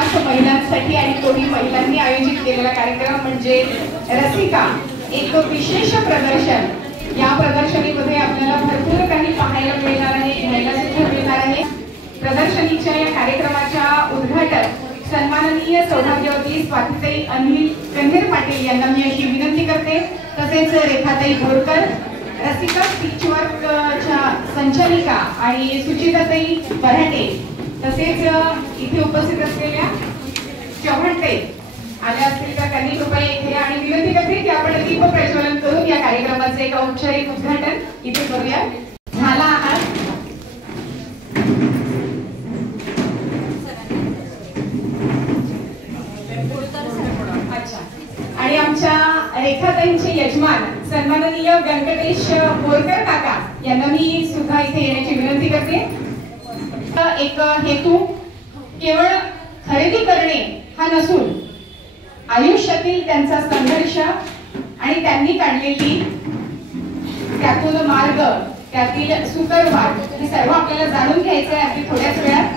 खास महिलांसाठी आणि कोणी महिलांनी आयोजित केलेला कार्यक्रम म्हणजे रसिका, एक विशेष प्रदर्शन। या प्रदर्शनीमध्ये आपल्याला भरपूर काही पाहायला मिळणार आहे, घ्यायला सुद्धा मिळणार आहे। प्रदर्शनीच्या या कार्यक्रमाच्या उद्घाटक सन्माननीय सौभाग्यवती स्वातीताई अनिल कंधेर पाटील यांना मी अशी विनंती करते। तसेच रेखाताई बोरकर, रसिका स्टिच वर्कच्या संचालिका आणि सुचिताताई बराटे, तसेच इथे उपस्थित असलेल्या चव्हाणताई आल्या असतील तर त्यांनी कृपया इथे आणि विनंती करते की आपण दीप प्रज्वलन करून या कार्यक्रमाचे एक औपचारिक उद्घाटन इथे करूया। झाला आहात अच्छा। आणि आमच्या रेखाताईंचे यजमान सन्माननीय व्यंकटेश बोरकर काका यांना मी सुद्धा इथे येण्याची विनंती करते। एक हेतू केवळ खरेदी करणे हा नसून आयुष्यातील त्यांचा संघर्ष आणि त्यांनी काढलेली त्यातून मार्ग, त्यातील सुकर मार्ग हे सर्व आपल्याला जाणून घ्यायचं आहे अगदी थोड्याच वेळात।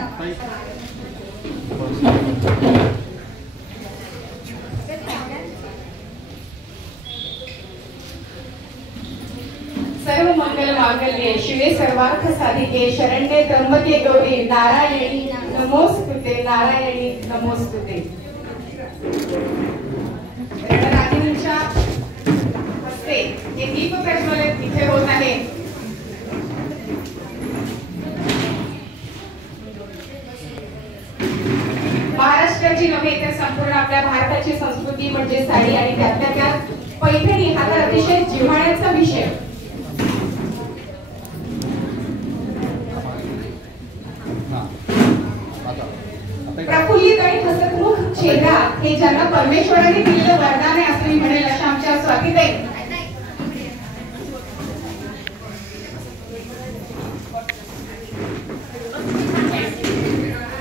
सर्व मंगल मांगल्ये शिवे सर्वार्थ साधिके शरण्ये त्र्यंबके गौरी नारायणी नमोस्तुते, नारायणी नमोस्तुते। रणरागिणींच्या हस्ते हे दीप प्रज्वलन इथे होत आहे। महाराष्ट्राची नव्हे तर संपूर्ण आपल्या भारताची संस्कृती म्हणजे साडी आणि त्यातल्या त्यात पैठणी हा तर अतिशय जिव्हाळ्याचा विषय। प्रफुल्लित आणि हसतमुख चेहरा हे ज्यांना परमेश्वराने दिलेलं वरदान आहे असं मी म्हणेल अशा आमच्या स्वातीताई।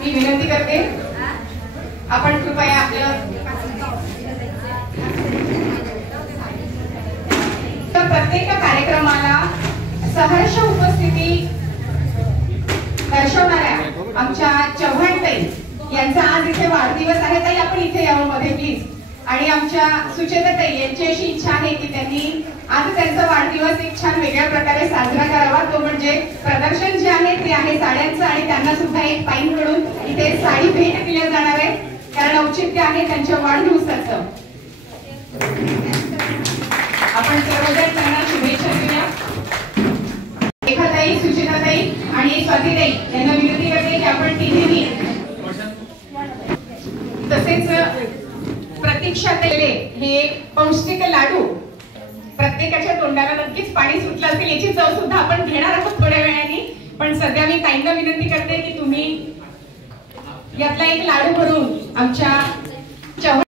मी विनंती करते आपण कृपया आपलं प्रत्येक कार्यक्रमाला सहर्ष उपस्थिती दर्शवणाऱ्या आमच्या चव्हाणताई यांचा आज इथे वाढदिवस आहे। ताई आपण इथे यावं मध्ये प्लीज। आणि आमच्या सुचेताताई यांची अशी इच्छा आहे की त्यांनी आज त्यांचा वाढदिवस एक छान वेगळ्या प्रकारे साजरा करावा, तो म्हणजे प्रदर्शन जे आहे ते आहे साड्यांचं आणि त्यांना सुद्धा एक ताईंकडून इथे साडी भेट दिल्या जाणार आहे कारण औचित्य आहे त्यांच्या वाढदिवसाचं। आपण सर्वजण त्यांना शुभेच्छा देऊया। रेखाताई, सुचिताताई आणि स्वातीताई यांना विनंती करते की आपण तिघेही तसेच प्रतीक्षा केले हे पौष्टिक लाडू प्रत्येकाच्या तोंडाला नक्कीच पाणी सुटलं असेल, याची चव सुद्धा आपण घेणार आहोत थोड्या वेळाने। पण सध्या मी ताईंना विनंती करते की तुम्ही यातला एक लाडू भरून आमच्या चव्हाण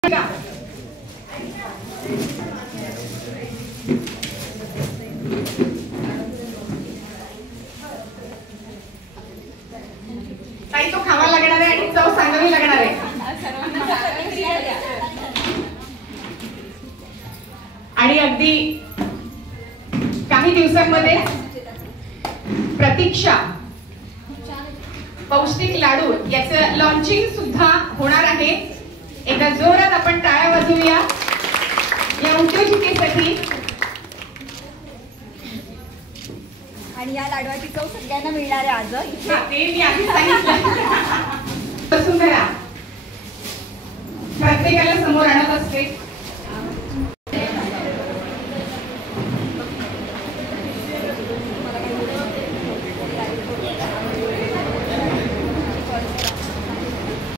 ताई तो खावा लागणार आहे आणि चव सांगावी लागणार आहे। आणि अगदी काही दिवसांमध्ये प्रतीक्षा पौष्टिक लाडू याचं लॉन्चिंग सुद्धा होणार आहे। एकदा जोरात आपण टाळ्या वाजवूया या उद्योजकेसाठी। आणि या लाडवाची चव सगळ्यांना मिळणार आहे आज इथे। ते मी आधी सांगितलं। वसुंधरा प्रत्येकाला समोर आणत असते